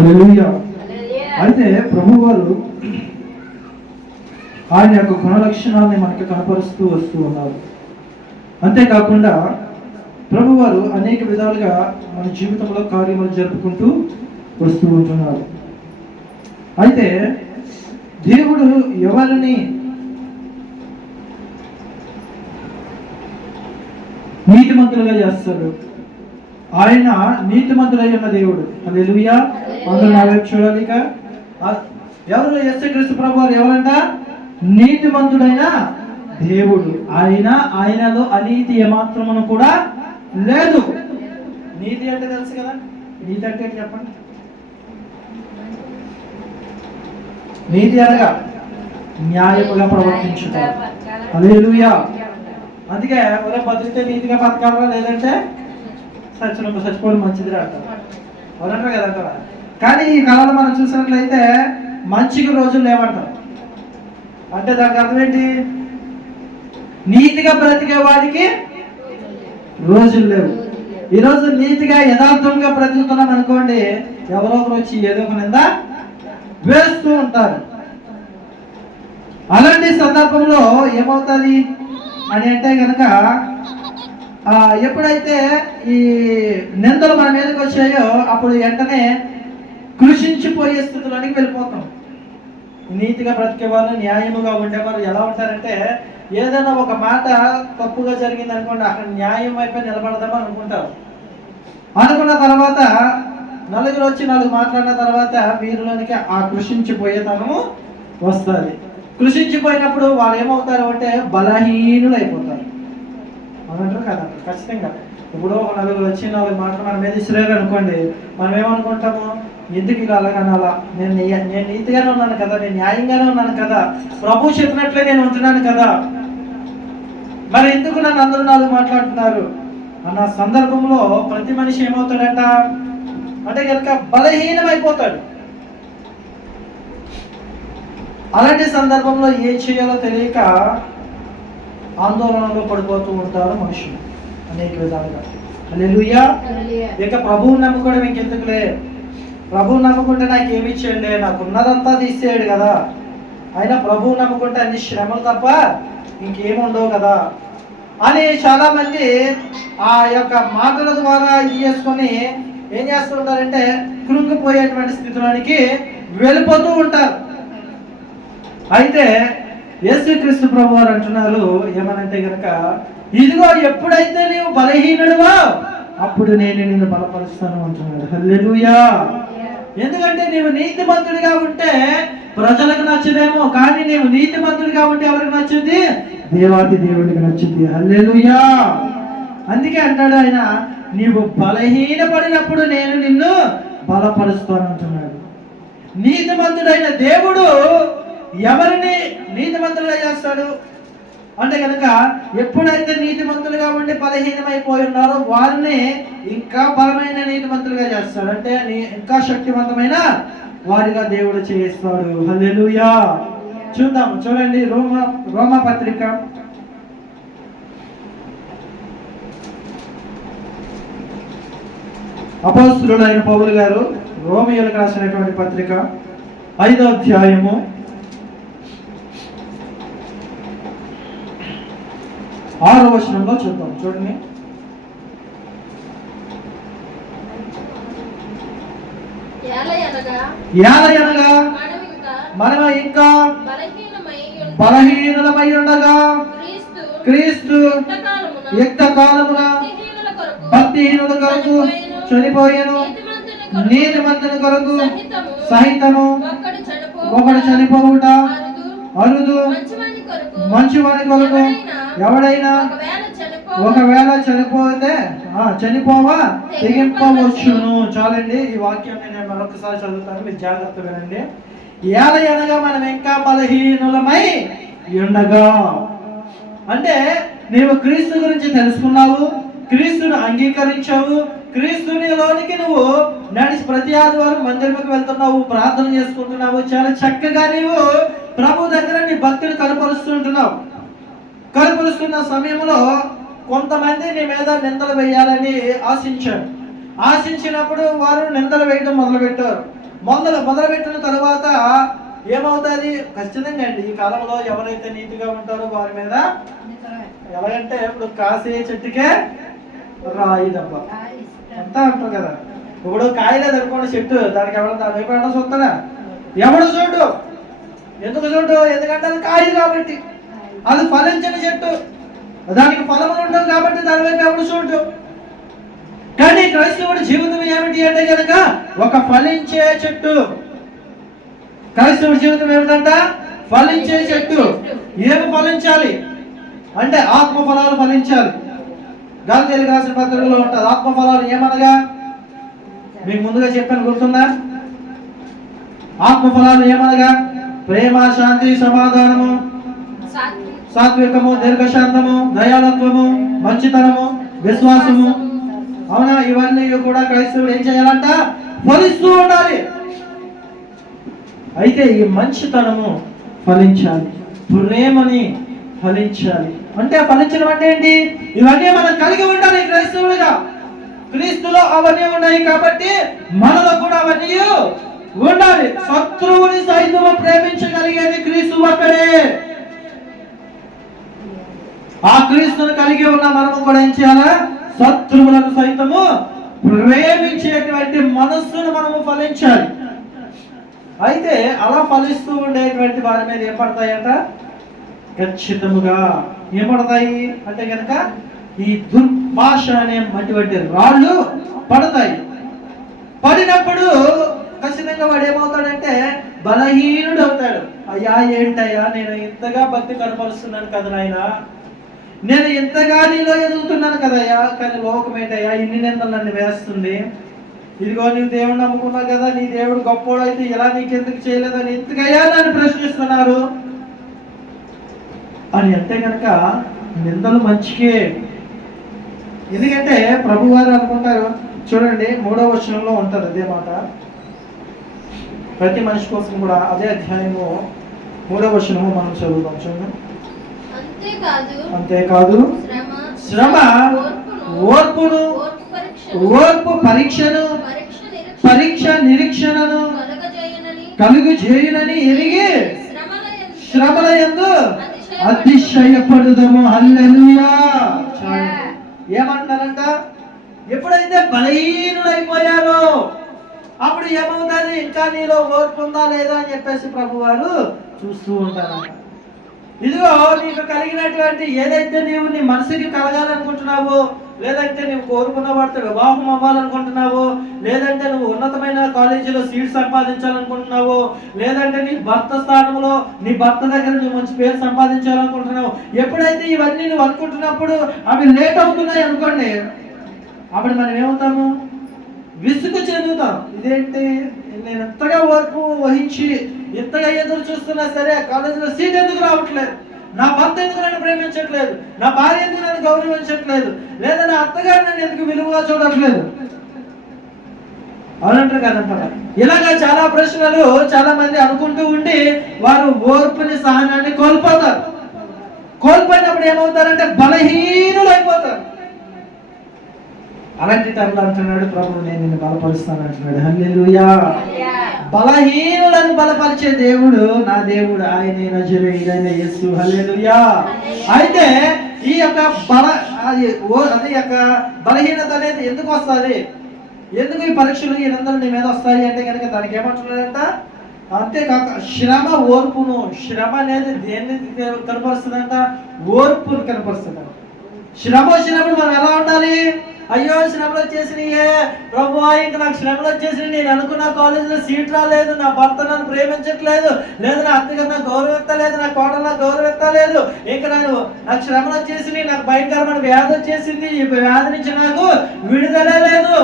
హల్లెలూయా. అయితే ప్రభువారు ఆయన యొక్క గుణ లక్షణాన్ని మనకి కనపరుస్తూ వస్తూ ఉన్నారు. అంతేకాకుండా ప్రభువారు అనేక విధాలుగా మన జీవితంలో కార్యములు జరుపుకుంటూ వస్తూ ఉంటున్నారు. అయితే దేవుడు ఎవరిని నీతిమంతులుగా చేస్తాడు? ఆయన నీతిమంతుడై ఉన్న దేవుడు. హల్లెలూయా. అందరూ నా వైపు చూడాలి. ఎవరు? యేసుక్రీస్తు ప్రభువారు ఎవరంట? నీతిమంతుడైన దేవుడు. ఆయనలో అనీతి ఏమాత్రమును కూడా లేదు. నీతి అంటే తెలుసు కదా. నీతి అంటే చెప్పండి. నీతి అనగా న్యాయముగా ప్రవర్తించుట. హల్లెలూయా. అందుకే ఒరే బతికితే నీతిగా బతకాలరా, లేదంటే చచ్చిపోవడం మంచిది అంటారు. ఎవరంటారు కదా అంటారా. కానీ ఈ కాలంలో మనం చూసినట్లయితే మంచిగా రోజులు లేవంటారు. అంటే దానికి అర్థం ఏంటి? నీతిగా బ్రతికే వాడికి రోజులు లేవు. ఈరోజు నీతిగా యథార్థంగా బ్రతుకుతున్నాం అనుకోండి, ఎవరో ఒకరు వచ్చి ఏదో ఒక నింద వేస్తూ ఉంటారు. అలాంటి సందర్భంలో ఏమవుతుంది అని అంటే కనుక, ఎప్పుడైతే ఈ నిందలు మన మీదకి వచ్చాయో అప్పుడు వెంటనే కృషించిపోయే స్థితిలోనికి వెళ్ళిపోతాం. నీతిగా బ్రతికేవాళ్ళు, న్యాయముగా ఉండేవారు ఎలా ఉంటారంటే, ఏదైనా ఒక మాట తప్పుగా జరిగింది అనుకోండి, అక్కడ న్యాయం వైపే నిలబడదామని అనుకుంటారు. అనుకున్న తర్వాత నలుగురు వచ్చి నలుగురు మాట్లాడిన తర్వాత వీరిలోనికి ఆ కృషించిపోయేతనము వస్తుంది. కృషించిపోయినప్పుడు వాళ్ళు ఏమవుతారు అంటే బలహీనులు అయిపోతారు. అనంటారు కదా. ఖచ్చితంగా ఇప్పుడు ఒక నలుగురు వచ్చి నలుగురు మాటలు మన మీద ఇసిరేరు అనుకోండి, మనం ఏమనుకుంటాము? ఎందుకు ఇలా అలాగనాలా? నేను నీతిగానే ఉన్నాను కదా, నేను న్యాయంగానే ఉన్నాను కదా, ప్రభు చెప్పినట్లే నేను ఉంటున్నాను కదా, మరి ఎందుకు నన్ను అందరూ నాలుగు మాట్లాడుతున్నారు అన్న సందర్భంలో ప్రతి మనిషి ఏమవుతాడంట అంటే కనుక బలహీనమైపోతాడు. అలాంటి సందర్భంలో ఏం చేయాలో తెలియక ఆందోళనలో పడిపోతూ ఉంటారు మనుషులు అనేక విధాలుగా. హల్లెలూయా. ఇక ప్రభువు నమ్ముకోవడం ఇంకెందుకులే, ప్రభువు నమ్ముకుంటే నాకు ఏమి ఇచ్చేయండి, నాకు ఉన్నదంతా తీసేయడు కదా, అయినా ప్రభువు నమ్ముకుంటే అన్ని శ్రమలు తప్ప ఇంకేముండవు కదా అని చాలా మంది ఆ యొక్క మాటల ద్వారా ఇది చేసుకొని ఏం చేస్తూ ఉంటారంటే కృంగిపోయేటువంటి స్థితిలోనికి వెళ్ళిపోతూ ఉంటారు. అయితే యేసుక్రీస్తు ప్రభువారు అంటున్నారు ఏమనంటే గనక, ఇదిగో ఎప్పుడైతే నీవు బలహీనుడువో అప్పుడు నేను నిన్ను బలపరుస్తాను అంటున్నాడు. హల్లెలూయా. ఎందుకంటే నీవు నీతిమంతుడిగా ఉంటే ప్రజలకు నచ్చదేమో, కానీ నీవు నీతిమంతుడిగా ఉంటే ఎవరికి నచ్చుద్ది? దేవాది దేవుడికి నచ్చుద్ది. హల్లెలూయా. అందుకే అంటాడు ఆయన, నీవు బలహీనపడినప్పుడు నేను నిన్ను బలపరుస్తాను అంటున్నాడు. నీతిమంతుడైన దేవుడు ఎవరిని నీతిమంతులుగా చేస్తాడు అంటే కనుక, ఎప్పుడైతే నీతిమంతులుగా ఉండి బలహీనమైపోయి ఉన్నారో వారిని ఇంకా బలమైన నీతిమంతులుగా చేస్తాడు. అంటే ఇంకా శక్తివంతమైన వారిగా దేవుడు చేస్తాడు. హల్లెలూయా. చూద్దాము, చూడండి రోమా పత్రిక అపోస్తలుడైన పౌలు గారు రోమియోలకు రాసినటువంటి పత్రిక 5వ అధ్యాయము 6వ వచనంలో చూద్దాం. చూడండి. ఏలయనగా మనము ఇంకా బలహీనులమై ఉండగా క్రీస్తు యుక్త కాలమున భక్తిహీనుల కొరకు చనిపోయాను, నీతిమంతుని కొరకు సహితము ఒకడు చనిపోవుట అరుదు. మంచివాని కొరకు ఎవడైనా ఒకవేళ చనిపోవా తెగింపవచ్చును. చాలండి, ఈ వాక్యాన్ని నేను మరొకసారి చదువుతాను, మీరు జాగ్రత్త వినండి. ఏలయనగా మనం ఇంకా బలహీనులమై ఉండగా అంటే నీవు క్రీస్తు గురించి తెలుసుకున్నావు, క్రీస్తును అంగీకరించావు, క్రీస్తునిలోనికి నువ్వు నడిచి ప్రతి ఆదివారం మందిరంకి వెళ్తున్నావు, ప్రార్థన చేసుకుంటున్నావు, చాలా చక్కగా నీవు ప్రభు దగ్గర నీ భక్తిని కనపరుస్తుంటున్నావు. కనపరుస్తున్న సమయంలో కొంతమంది నీ మీద నిందలు వేయాలని ఆశించారు. ఆశించినప్పుడు వారు నిందలు వేయడం మొదలుపెట్టారు. మొదలుపెట్టిన తర్వాత ఏమవుతుంది? ఖచ్చితంగా అండి, ఈ కాలంలో ఎవరైతే నీతిగా ఉంటారో వారి మీద ఎలాగంటే ఇప్పుడు కాసే చెట్టుకే రాయి దెబ్బ అంతా అంటారు కదా. ఇప్పుడు కాయలేదు అనుకోండి చెట్టు, దానికి దాని వైపు ఎవడో చూస్తాడా? ఎవడు చూడు. ఎందుకు చూడు? ఎందుకంటే అది కాయదు కాబట్టి, అది ఫలించిన చెట్టు, దానికి ఫలములు ఉండవు కాబట్టి దాని వైపు ఎవడు చూడు. కానీ క్రైస్తవుడి జీవితం ఏమిటి అంటే కనుక ఒక ఫలించే చెట్టు. క్రైస్తవుడి జీవితం ఏమిటంట? ఫలించే చెట్టు. ఏమి ఫలించాలి అంటే ఆత్మ ఫలాలు ఫలించాలి. గలాతీయులకు రాసిన పత్రికలో ఉంటుంది. ఆత్మ ఫలాలు ఏమనగా మీకు ముందుగా చెప్పాను, గుర్తుందా? ఆత్మ ఫలాలు ఏమనగా ప్రేమ, శాంతి, సమాధానము, సాత్వికము, దీర్ఘశాంతము, దయాళత్వము, మంచితనము, విశ్వాసము. అవునా? ఇవన్నీ కూడా క్రైస్తవులు ఏం చేయాలంట? ఫలిస్తూ ఉండాలి. అయితే ఈ మంచితనము ఫలించాలి, ప్రేమని ఫలించాలి. అంటే ఫలించడం అంటే ఏంటి? ఇవన్నీ మనం కలిగి ఉండాలి క్రైస్తవులుగా. క్రీస్తులో అవన్నీ ఉన్నాయి కాబట్టి మనలో కూడా అవన్నీ ఉండాలి. శత్రువుని సైతము ప్రేమించగలిగేది క్రీస్తు ఒక్కడే. ఆ క్రీస్తుని కలిగి ఉన్న మనము కూడా ఏం చేయాలా? శత్రువులను సైతము ప్రేమించేటువంటి మనస్సును మనము ఫలించాలి. అయితే అలా ఫలిస్తూ ఉండేటువంటి వారి మీద ఏం పడతాయంట? ఖచ్చితముగా ఏం పడతాయి అంటే కనుక ఈ దుర్భాష అనేటువంటి రాళ్ళు పడతాయి. పడినప్పుడు ఖచ్చితంగా వాడు ఏమవుతాడంటే బలహీనుడు అవుతాడు. అయ్యా ఏంటయ్యా, నేను ఇంతగా భక్తి కనపరుస్తున్నాను కదా నాయనా, నేను ఇంతగా నీలో ఎదుగుతున్నాను కదయ్యా, కానీ లోకం ఏంటయ్యా ఇన్ని నిందలు నన్ను వేస్తుంది. ఇదిగో నీవు దేవుడు నమ్ముకున్నావు కదా, నీ దేవుడు గొప్పోడు అయితే ఇలా నీకెందుకు చేయలేదని ఇంతకయ్యా నన్ను ప్రశ్నిస్తున్నారు అని అంటే కనుక నిందలు మంచికే. ఎందుకంటే ప్రభు వారు అనుకుంటారు, చూడండి 3వ వచనంలో ఉంటారు అదే మాట. ప్రతి మనిషి కోసం కూడా అదే అధ్యాయము 3వ వచనము మనం చదువుతాం. చూడండి. అంతేకాదు శ్రమ, ఓర్పును, ఓర్పు పరీక్షను, పరీక్ష నిరీక్షణను కలుగు చేయునని ఎరిగి శ్రమల యందు అతిశయపడుదము. హల్లెలూయా. ఏమంటారంట? ఎప్పుడైతే బలహీనులైపోయారో అప్పుడు ఏమవుతుంది? ఇంకా నీలో ఓర్పు ఉందా లేదా అని చెప్పేసి ప్రభు వారు చూస్తూ ఉంటారంట. ఇదిగో నీకు కలిగినటువంటి ఏదైతే నీవు నీ మనసుకి కలగాలనుకుంటున్నావో, లేదంటే నువ్వు కోరుకున్న వాడితో వివాహం అవ్వాలనుకుంటున్నావో, లేదంటే నువ్వు ఉన్నతమైన కాలేజీలో సీట్ సంపాదించాలనుకుంటున్నావో, లేదంటే నీ భర్త స్థానంలో నీ భర్త దగ్గర నువ్వు మంచి పేరు సంపాదించాలనుకుంటున్నావు, ఎప్పుడైతే ఇవన్నీ నువ్వు అనుకుంటున్నప్పుడు అవి లేట్ అవుతున్నాయి అనుకోండి, అప్పుడు మనం ఏమవుతాము? విసుగు చెందుతాం. ఇదేంటి, నేను ఎంతగా ఓర్పు వహించి ఎంతగా ఎదురు చూస్తున్నా సరే కాలేజీలో సీట్ ఎందుకు రావట్లేదు, నా భర్త ఎందుకు నన్ను ప్రేమించట్లేదు, నా భార్య ఎందుకు నన్ను గౌరవించట్లేదు, లేదా నా అత్తగారు నన్ను ఎందుకు విలువగా చూడట్లేదు, అవునంటారు కదంటారా? ఇలాగా చాలా ప్రశ్నలు చాలా మంది అనుకుంటూ ఉండి వారు ఓర్పుని, సహనాన్ని కోల్పోతారు. కోల్పోయినప్పుడు ఏమవుతారంటే బలహీనులు అయిపోతారు. అలాంటి టైంలో అంటున్నాడు ప్రభు, నేను నిన్ను బలపరుస్తాను అంటున్నాడు. హల్లెలూయా. బలహీనులను బలపరిచే దేవుడు నా దేవుడు, ఆయనే నజరేయుడైన యేసు. హల్లెలూయా. అయితే ఈ యొక్క బలహీనత అనేది ఎందుకు వస్తుంది, ఎందుకు ఈ పరీక్షలు ఈ నిందలు నీ మీద వస్తాయి అంటే కనుక దానికి ఏమంటున్నాడంట? అంతేకాక శ్రమ, ఓర్పును. శ్రమ అనేది దేన్ని కనపరుస్తుందంట? ఓర్పును కనపరుస్తుందంట. శ్రమ వచ్చినప్పుడు మనం ఎలా ఉండాలి? అయ్యో శ్రమలు వచ్చేసినాయే ప్రభు, ఇంకా నాకు శ్రమలు వచ్చేసినాయి, నేను అనుకున్న కాలేజీలో సీట్ రాలేదు, నా భర్త నన్ను ప్రేమించట్లేదు, లేదు నా అత్తగారు నాకు గౌరవిస్తలేదు, నా కోడలు నాకు గౌరవిస్తలేదు, ఇంకా నాకు శ్రమలు వచ్చేసినాయి, నాకు భయంకరమైన వ్యాధి వచ్చేసింది, ఈ వ్యాధి నుంచి నాకు విడుదల లేదు,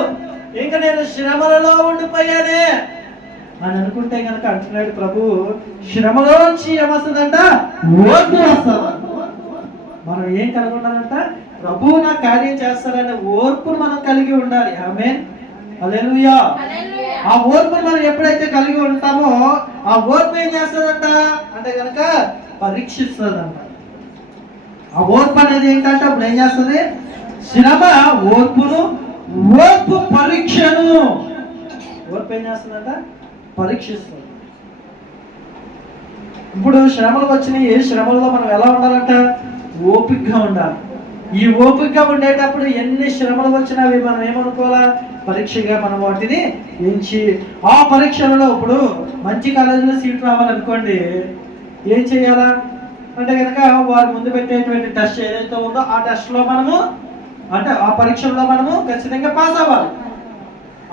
ఇంకా నేను శ్రమలలో ఉండిపోయానే అని అనుకుంటే కనుక అంటున్నాడు ప్రభు, శ్రమలో నుంచి ఏమొస్తుందంట? ఓర్పు వస్తుంది. మనం ఏం కలిగి ఉండాలంట? ప్రభువు నా కార్యం చేస్తాడనే ఓర్పును మనం కలిగి ఉండాలి. ఆమేన్. హల్లెలూయా. ఆ ఓర్పును మనం ఎప్పుడైతే కలిగి ఉంటామో ఆ ఓర్పు ఏం చేస్తుందంట అంటే కనుక పరీక్షిస్తుందంట. ఆ ఓర్పు అనేది ఏంటంటే అప్పుడు ఏం చేస్తుంది? శ్రమ ఓర్పును, ఓర్పు పరీక్షను. ఓర్పు ఏం చేస్తుందంట? పరీక్షిస్తాడు. ఇప్పుడు శ్రమలు వచ్చినాయి. ఏ శ్రమల్లో మనం ఎలా ఉండాలంట? ఓపికగా ఉండాలి. ఈ ఓపికగా ఉండేటప్పుడు ఎన్ని శ్రమలు వచ్చినా అవి మనం ఏమనుకోవాలా? పరీక్షగా మనం వాటిని ఎంచి ఆ పరీక్షలలో ఇప్పుడు మంచి కాలేజీలో సీట్ రావాలనుకోండి, ఏం చేయాలా అంటే కనుక వారు ముందు పెట్టేటువంటి టెస్ట్ ఏదైతే ఉందో ఆ టెస్ట్లో మనము అంటే ఆ పరీక్షల్లో మనము ఖచ్చితంగా పాస్ అవ్వాలి.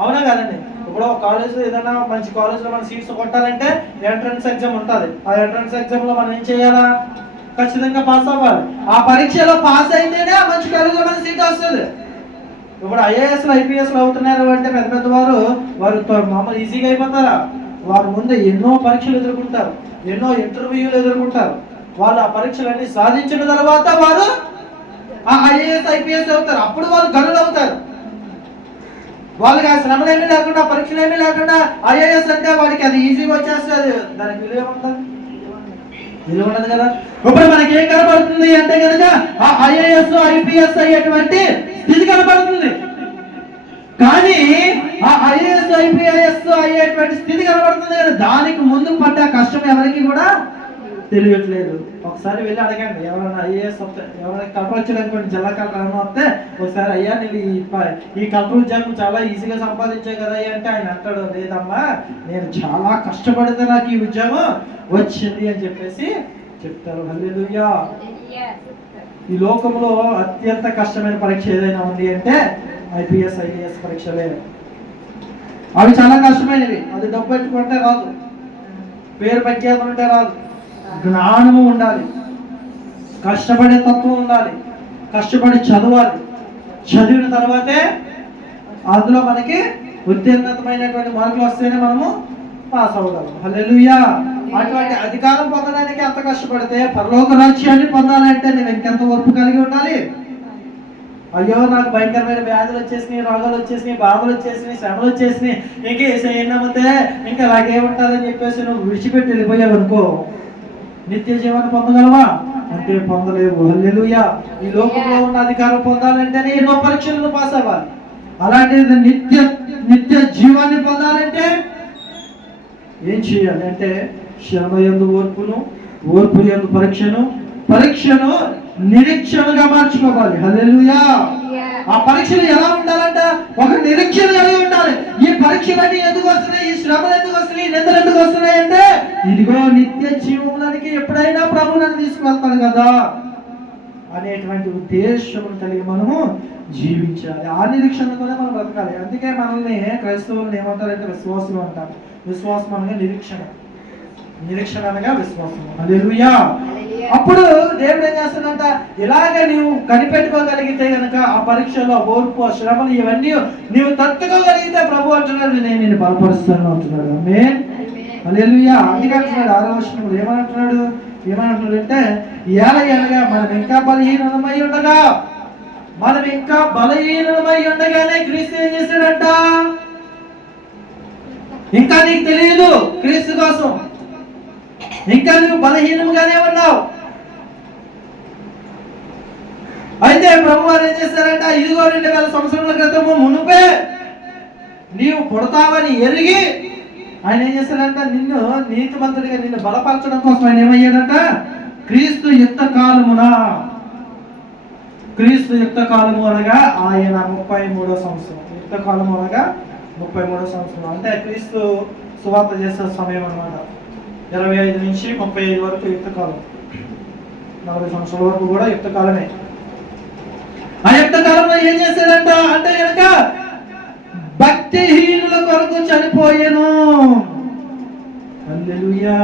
అవునా కదండి? ఇప్పుడు ఒక కాలేజ్లో ఏదైనా మంచి కాలేజ్లో మనం సీట్స్ కొట్టాలంటే ఎంట్రన్స్ ఎగ్జామ్ ఉంటుంది. ఆ ఎంట్రన్స్ ఎగ్జామ్లో మనం ఏం చేయాలా? ఖచ్చితంగా పాస్ అవ్వాలి. ఆ పరీక్షలో పాస్ అయితేనే ఆ మంచి కాలేజ్లో మన సీట్ వస్తుంది. ఇప్పుడు ఐఏఎస్లు ఐపీఎస్లు అవుతున్నారు అంటే పెద్ద పెద్ద వారు మామూలు ఈజీగా అయిపోతారా? వారి ముందు ఎన్నో పరీక్షలు ఎదుర్కొంటారు, ఎన్నో ఇంటర్వ్యూలు ఎదుర్కొంటారు. వాళ్ళు ఆ పరీక్షలన్నీ సాధించిన తర్వాత వారు ఆ ఐఏఎస్ ఐపీఎస్ అవుతారు. అప్పుడు వాళ్ళు గనులు అవుతారు. వాళ్ళకి ఆ శ్రమలు ఏమీ లేకుండా, పరీక్షలు ఏమీ లేకుండా ఐఏఎస్ అంటే వాడికి అది ఈజీగా వచ్చేస్తుంది. దానికి విలువ ఏముంటుంది? విలువ ఉండదు కదా. ఇప్పుడు మనకి ఏం కనబడుతుంది అంటే కనుక ఆ ఐఏఎస్ ఐపీఎస్ అయ్యేటువంటి స్థితి కనబడుతుంది. కానీ ఆ ఐఏఎస్ ఐపీఎస్ అయ్యేటువంటి స్థితి కనబడుతుంది కదా, దానికి ముందు పడ్డ కష్టం ఎవరికి కూడా తెలియట్లేదు. ఒకసారి వెళ్ళి అడగండి, ఎవరైనా ఐఏఎస్ వస్తే, ఎవరైనా కలెక్టర్ వచ్చాడు అనుకోండి, జిల్లా కలెక్టర్ ఏమైనా వస్తే ఒకసారి అయ్యా నేను ఈ కలెక్టర్ ఉద్యోగం చాలా ఈజీగా సంపాదించే కదా అంటే ఆయన అంటాడు, లేదమ్మా నేను చాలా కష్టపడితే నాకు ఈ ఉద్యోగం వచ్చింది అని చెప్పేసి చెప్తారు. హల్లెలూయా. ఈ లోకంలో అత్యంత కష్టమైన పరీక్ష ఏదైనా ఉంది అంటే ఐపీఎస్ ఐఏఎస్ పరీక్షలే. అవి చాలా కష్టమైనవి. అది డబ్బు పెట్టుకుంటే రాదు, పేరు ప్రఖ్యాతం ఉంటే రాదు, జ్ఞానము ఉండాలి, కష్టపడే తత్వం ఉండాలి, కష్టపడి చదవాలి. చదివిన తర్వాతే అందులో మనకి ఉత్తీర్ణతమైనటువంటి మార్కులు వస్తేనే మనము పాస్ అవ్వగలం. హల్లెలూయా. అటువంటి అధికారం పొందడానికి అంత కష్టపడితే పరలోక రాజ్యాన్ని పొందాలంటే నేను ఇంకెంత ఓర్పు కలిగి ఉండాలి? అయ్యో నాకు భయంకరమైన వ్యాధులు వచ్చేసినాయి, రోగాలు వచ్చేసినాయి, బాధలు వచ్చేసినాయి, శ్రమలు వచ్చేసినాయి, ఇంకా ఏం నమ్మితే ఇంకా అలాగే ఉంటారని చెప్పేసి నువ్వు విడిచిపెట్టి వెళ్ళిపోయావు అనుకో, నిత్య జీవాన్ని పొందగలవా అంటే పొందలేవు. హల్లెలూయా. ఈ లోకంలో ఉన్న అధికారం పొందాలంటేనే ఎన్నో పరీక్షలను పాస్ అవ్వాలి. అలాంటిది నిత్య జీవాన్ని పొందాలంటే ఏం చేయాలి అంటే శ్రమ యందు ఓర్పును, ఓర్పు యందు పరీక్షను నిరీక్షణగా మార్చుకోవాలి. హల్లెలూయా. ఆ పరీక్షలు ఎలా ఉండాలంట? ఒక నిరీక్షణ కలిగి ఉండాలి. ఈ పరీక్షలన్నీ ఎందుకు వస్తున్నాయి, ఈ శ్రమలు ఎందుకు వస్తున్నాయి, నిందలు ఎందుకు వస్తున్నాయి అంటే ఇదిగో నిత్య జీవంలోనికి ఎప్పుడైనా ప్రభు నన్ను తీసుకువెళ్తాను కదా అనేటువంటి ఉద్దేశం కలిగి మనము జీవించాలి. ఆ నిరీక్షణతోనే మనం బ్రతకాలి. అందుకే మనల్ని క్రైస్తవులను ఏమంటారంటే విశ్వాసులు అంటారు. విశ్వాసం అనగా నిరీక్షణ అనగా విశ్వాసం. హల్లెలూయా. అప్పుడు దేవుడు ఏం చేస్తాడంట, ఇలాగ నీవు కనిపెట్టుకోగలిగితే కనుక ఆ పరీక్షలో ఓర్పు, శ్రమలు ఇవన్నీ నీవు తట్టుకోగలిగితే ప్రభు అంటున్నాడు, నేను నిన్ను బలపరుస్తాను అంటున్నాడు. ఆమేన్. హల్లెలూయా. అందుకే అంటున్నాడు 6వ వచనంలో ఏమంటున్నాడు అంటే ఏలయనగా మనం ఇంకా బలహీనమై ఉండగానే క్రీస్తు ఏం చేశాడంట? ఇంకా నీకు తెలియదు క్రీస్తు కోసం, ఇంకా నువ్వు బలహీనముగానే ఉన్నావు. అయితే ప్రభు వారు ఏం చేస్తారంట, ఇదిగో 2000 సంవత్సరాల క్రితము మునుపే నీవు పుడతావని ఎరిగి ఆయన ఏం చేస్తాడంట, నిన్ను నీతిమంతుడిగా నిన్ను బలపరచడం కోసం ఆయన ఏమయ్యాడంట, క్రీస్తు యుక్త కాలము అనగా ఆయన 33వ సంవత్సరం. యుక్త కాలము అనగా 33వ సంవత్సరం అంటే క్రీస్తు సువార్త చేసే సమయం అన్నమాట. 25 నుంచి 35 వరకు యుక్త కాలం. 40 సంవత్సరాల వరకు కూడా యుక్త కాలమే. ఆ యుక్త కాలంలో ఏం చేశాడంట అంటే కనుక భక్తిహీనుల కొరకు చనిపోయాను. హల్లెలూయా.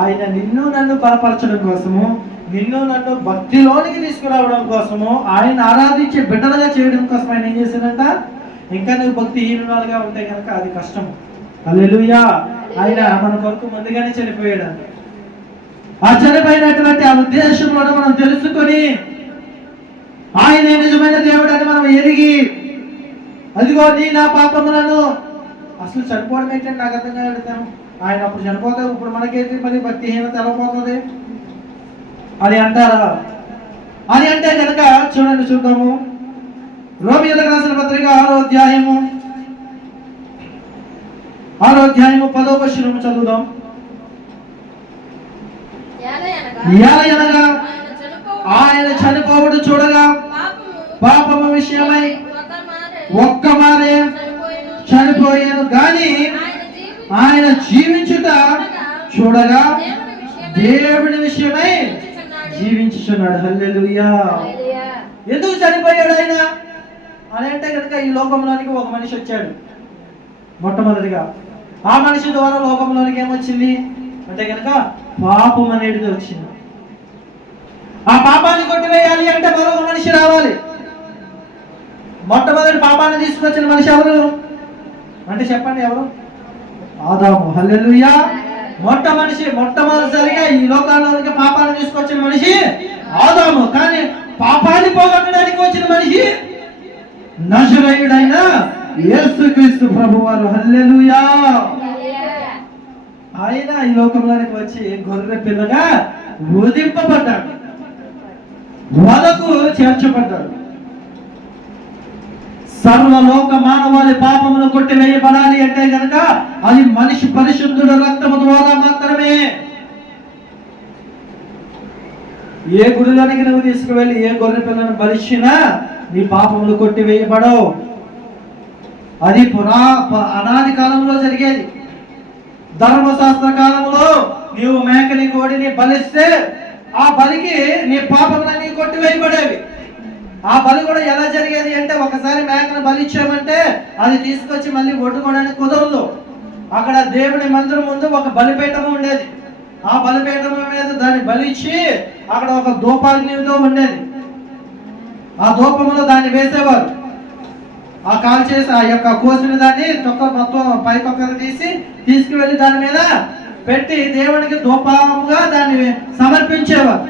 ఆయన నిన్ను నన్ను బలపరచడం కోసము, నిన్ను నన్ను భక్తిలోనికి తీసుకురావడం కోసము, ఆయన ఆరాధించే బిడ్డలుగా చేయడం కోసం ఆయన ఏం చేశాడంట, ఇంకా నువ్వు భక్తిహీనులుగా ఉంటే కనుక అది కష్టం. హల్లెలూయా. ఆయన మన కొరకు ముందుగానే చనిపోయాడంట. ఆ చనిపోయినటువంటి ఆ ఉద్దేశంలో మనం తెలుసుకొని ఆయన నిజమైన దేవుడు అని మనం ఎరిగి, అదిగో నా పాపములను అసలు చనిపోవడం ఏంటంటే నాకు అర్థంగా అడుగుతాను. ఆయన అప్పుడు చనిపోతే ఇప్పుడు మనకేంటి మరి భక్తిహీనత ఎలా పోతుంది అని అంటారా? అని అంటే కనుక చూద్దాము. రోమీయులకు రాసిన పత్రిక 6వ అధ్యాయము 10వ వచనం చదువుదాం. ఆయన చనిపోవడం చూడగా పాపము విషయమై ఒక్క మారే చనిపోయాను గాని ఆయన జీవించుట చూడగా దేవుని విషయమై జీవించుచున్నాడు. హల్లెలూయా. ఎందుకు చనిపోయాడు ఆయన అని అంటే కనుక ఈ లోకంలోనికి ఒక మనిషి వచ్చాడు మొట్టమొదటిగా. ఆ మనిషి ద్వారా లోకంలోనికి ఏమొచ్చింది అంటే కనుక పాపం అనేది వచ్చింది. ఆ పాపాన్ని కొట్టివేయాలి అంటే మరొక మనిషి రావాలి. మొట్టమొదటి పాపాన్ని తీసుకొచ్చిన మనిషి ఎవరు అంటే చెప్పండి, ఎవరు? ఆదాము. హల్లెలూయా. మొట్టమొదటిసారిగా ఈ లోకాల్లోనికి పాపాన్ని తీసుకొచ్చిన మనిషి ఆదాము. కానీ పాపాన్ని పోగొట్టడానికి వచ్చిన మనిషి నజరేయుడైన యేసుక్రీస్తు ప్రభువారు. హల్లెలూయా. ఆయన ఈ లోకంలోనికి వచ్చి గొర్రె పిల్లగా వధింపబడ్డాడు, వదకు చేర్చబడ్డాడు. సర్వలోక మానవాళి పాపమును కొట్టివేయబడాలి అంటే కనుక అది మనిషి పరిశుద్ధుడు రక్తము ద్వారా మాత్రమే. ఏ గుడిలోనికి నువ్వు తీసుకువెళ్ళి ఏ గొర్రె పిల్లను బలిచ్చినా నీ పాపములు కొట్టివేయబడవు. అది అనాది కాలంలో జరిగేది. ధర్మశాస్త్ర కాలంలో నీవు మేకని కోడిని బలిస్తే ఆ బలికి నీ పాపములన్నీ కొట్టివేయబడేవి. ఆ బలి కూడా ఎలా జరిగేది అంటే ఒకసారి మేకను బలిచ్చామంటే అది తీసుకొచ్చి మళ్ళీ వండుకోవడానికి కుదరదు. అక్కడ దేవుని మందిరం ముందు ఒక బలిపీఠము ఉండేది. ఆ బలిపీఠం మీద దాన్ని బలిచ్చి అక్కడ ఒక ధూపాగ్నితో ఉండేది. ఆ ధూపములో దాన్ని వేసేవారు. ఆ కాల్ చేసి ఆ యొక్క కోసిన దాన్ని మొత్తం పై తొక్కలు తీసుకువెళ్ళి దాని మీద పెట్టి దేవునికి ధూపముగా దాన్ని సమర్పించేవారు.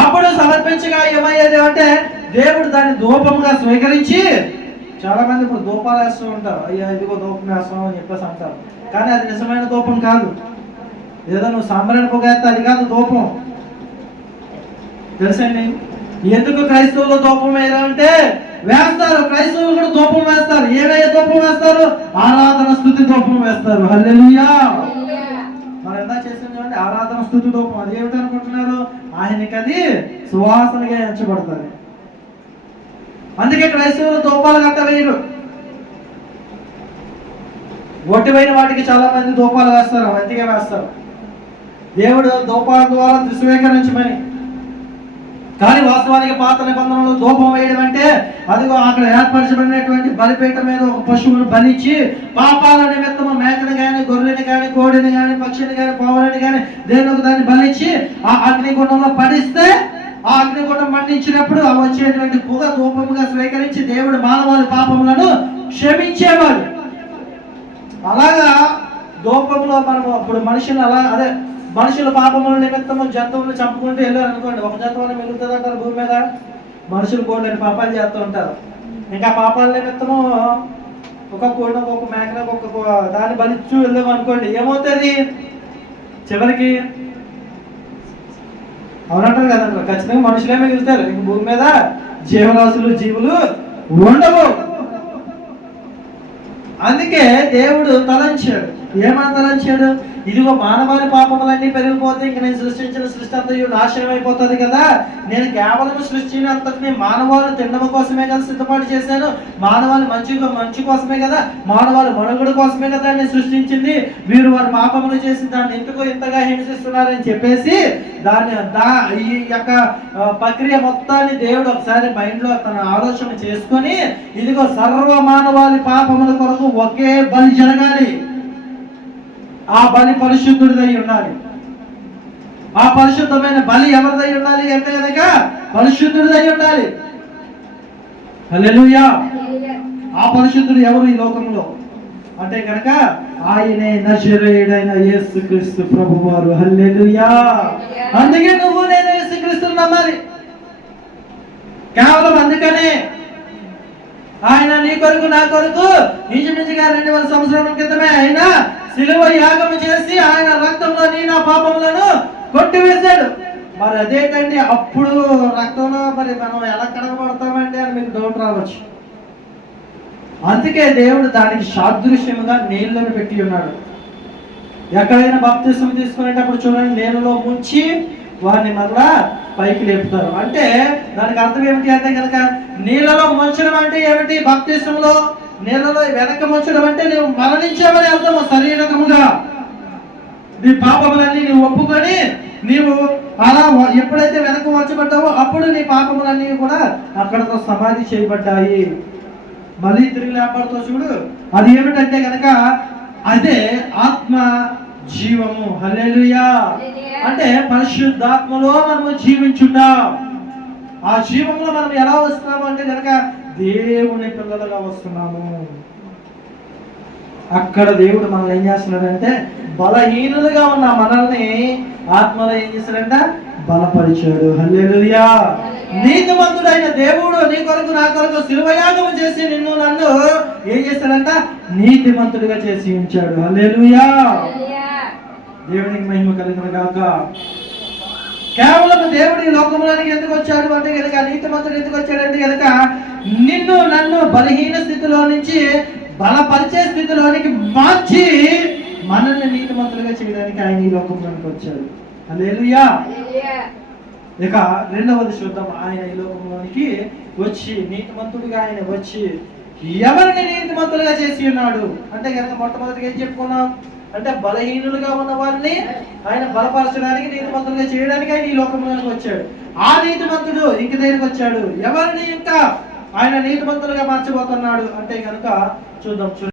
అప్పుడు సమర్పించగా ఏమయ్యేది అంటే దేవుడు దాన్ని ధూపముగా స్వీకరించి, చాలా మంది ఇప్పుడు ధూపాలు వేస్తూ ఉంటారు, అయ్యా ఇదిగో ధూపం వేస్తాం అని చెప్పేసి అంటారు. కానీ అది నిజమైన ధూపం కాదు. ఏదో నువ్వు సాంబ్రాణి పొగ వేస్తే అది కాదు ధూపం. తెలుసండి. ఎందుకు క్రైస్తవులు ధూపం వేయాలంటే వేస్తారు, క్రైస్తవులు కూడా ధూపం వేస్తారు. ఏవైనా ధూపం వేస్తారు? ఆరాధన స్తుతి ధూపం వేస్తారు. హల్లెలూయా. మనం ఎంత చేసింది అంటే ఆరాధన స్తుతి ధూపం. అది ఏమిటి అనుకుంటున్నారు? ఆయనకి అది సువాసనగా ఎంచబడతారు. అందుకే క్రైస్తవులు ధూపాలు గట్ట వేయరు. ఒట్టిపోయిన వాటికి చాలా మంది ధూపాలు వేస్తారు, అందుకే వేస్తారు. దేవుడు ధూపాల ద్వారా స్వీకరించమని. కానీ వాస్తవానికి పాత నిబంధనలు ధూపం వేయడం అంటే అదిగో అక్కడ ఏర్పరచబడినటువంటి బలిపీఠ మీద ఒక పశువును బలిచ్చి పాపాల నిమిత్తము మేకను కానీ గొర్రెని కానీ కోడిని కానీ పక్షిని కానీ పావులని కానీ దేవునికి దాన్ని బలిచ్చి ఆ అగ్నిగుండంలో పడిస్తే ఆ అగ్నిగుండం మండించినప్పుడు ఆ వచ్చేటువంటి పొగ ధూపముగా స్వీకరించి దేవుడు మానవాళి పాపములను క్షమించేవాడు. అలాగా ధూపంలో మనం అప్పుడు మనుషులు అదే మనుషుల పాపముల నిమిత్తము జంతువులను చంపుకుంటూ వెళ్ళారు అనుకోండి, ఒక జంతువుని మిగులుతుంది అంటారు భూమి మీద. మనుషులు కోళ్ళని పాపాలు చేస్తూ ఉంటారు. ఇంకా పాపాల నిమిత్తము ఒక కోడిని ఒక మేకను ఒక దాన్ని బలిచ్చు వెళ్దాం అనుకోండి, ఏమవుతుంది చివరికి? అవునంటారు కదంటారు. ఖచ్చితంగా మనుషులే మిగులుతారు. ఇంక భూమి మీద జీవరాశులు జీవులు ఉండవు. అందుకే దేవుడు తలంచాడు. ఏమని తలంచాడు? ఇదిగో మానవాళి పాపములన్నీ పెరిగిపోతే ఇంక నేను సృష్టించిన సృష్టి అంతా నాశనం అయిపోతుంది కదా. నేను కేవలం సృష్టిని మానవాళి తినడం కోసమే కదా సిద్ధపాటు చేశాను. మానవాళి మంచి కోసమే కదా, మానవాళి మనుగడ కోసమే కదా నేను సృష్టించింది. వీరు వారి పాపములు చేసి దాన్ని ఎందుకో ఇంతగా హింసిస్తున్నారని చెప్పేసి ఈ యొక్క ప్రక్రియ మొత్తాన్ని దేవుడు ఒకసారి మైండ్లో తన ఆలోచన చేసుకొని, ఇదిగో సర్వ మానవాళి పాపముల కొరకు ఒకే బలి జరగాలి. ఆ బలి పరిశుద్ధుడిదై ఉండాలి. ఆ పరిశుద్ధమైన బలి ఎవరిదై ఉండాలి అంటే కనుక పరిశుద్ధుడిదై ఉండాలి. హల్లెలూయా. ఆ పరిశుద్ధుడు ఎవరు ఈ లోకంలో అంటే కనుక ఆయనే నజరేయుడైన యేసుక్రీస్తు ప్రభువారు. హల్లెలూయా. అందుకే నువ్వు నేను యేసుక్రీస్తుని నమ్మాలి. కేవలం అందుకనే ఆయన నీ కొరకు నా కొరకు ఇంచుమించుగా 2000 సంవత్సరాల క్రితమే ఆయన శిలువ యాగం చేసి ఆయన రక్తంలో నీ నా పాపములను కొట్టివేశాడు. మరి అదేంటండి అప్పుడు రక్తంలో మరి మనం ఎలా కడగబడతామండి అని మీకు డౌట్ రావచ్చు. అందుకే దేవుడు దానికి సాదృశ్యముగా నీళ్ళను పెట్టి ఉన్నాడు. ఎక్కడైనా బాప్తిసం తీసుకునేటప్పుడు చూడండి, నీళ్ళలో ముంచి వారిని మరలా పైకి లేపుతారు. అంటే దానికి అర్థం ఏమిటి అంటే కనుక, నీళ్ళలో ముంచడం అంటే ఏమిటి? బాప్తిసంలో నీళ్ళలో వెనక ముంచడం అంటే నువ్వు మరణించావని అర్థము. శరీరకముగా నీ పాపములన్నీ నువ్వు ఒప్పుకొని నీవు అలా ఎప్పుడైతే వెనక వంచబడ్డావో అప్పుడు నీ పాపములన్నీ కూడా అక్కడతో సమాధి చేయబడ్డాయి. మళ్ళీ తిరిగి లేపబడుతూ చూడు, అది ఏమిటంటే కనుక అదే ఆత్మ జీవము. హల్లెలూయా. అంటే పరిశుద్ధాత్మలో మనము జీవించుంటాం. ఆ జీవంలో మనం ఎలా వస్తున్నాము అంటే కనుక దేవుని పిల్లలుగా వస్తున్నాము. అక్కడ దేవుడు మనల్ని ఏం చేస్తున్నాడంటే, బలహీనులుగా ఉన్న మనల్ని ఆత్మలో ఏం చేశాడంట? బలపరిచాడు. హల్లెలూయా. నీతిమంతుడైన దేవుడు నీ కొరకు నా కొరకు శిలువయాగము చేసి నిన్ను నన్ను ఏం చేశాడంట? నీతిమంతుడిగా చేసి ఉంచాడు. హల్లెలూయా. దేవునికి మహిమ కలుగును గాక. కేవలం దేవుడు ఈ లోకంలోనికి ఎందుకు వచ్చాడు అంటే కనుక, నీతిమంతుడు ఎందుకు వచ్చాడంటే కనుక నిన్ను నన్ను బలహీన స్థితిలో నుంచి బలపరిచే స్థితిలోనికి మార్చి మనల్ని నీతిమంతులుగా చేయడానికి ఆయన ఈ లోకంలోనికి వచ్చాడు. హల్లెలూయా. ఇక రెండవది చూద్దాం. ఆయన ఈ లోకంలోనికి వచ్చి నీతిమంతుడిగా ఆయన వచ్చి ఎవరిని నీతిమంతులుగా చేసి ఉన్నాడు అంటే కనుక మొట్టమొదటిగా ఏం చెప్పుకున్నాం అంటే బలహీనులుగా ఉన్న వారిని ఆయన బలపరచడానికి, నీతిమంతులుగా చేయడానికి ఆయన ఈ లోకంలోనికి వచ్చాడు. ఆ నీతిమంతుడు ఇంక దగ్గరికి వచ్చాడు. ఎవరిని ఇంకా ఆయన నీతిమంతులుగా మార్చబోతున్నాడు అంటే కనుక చూద్దాం.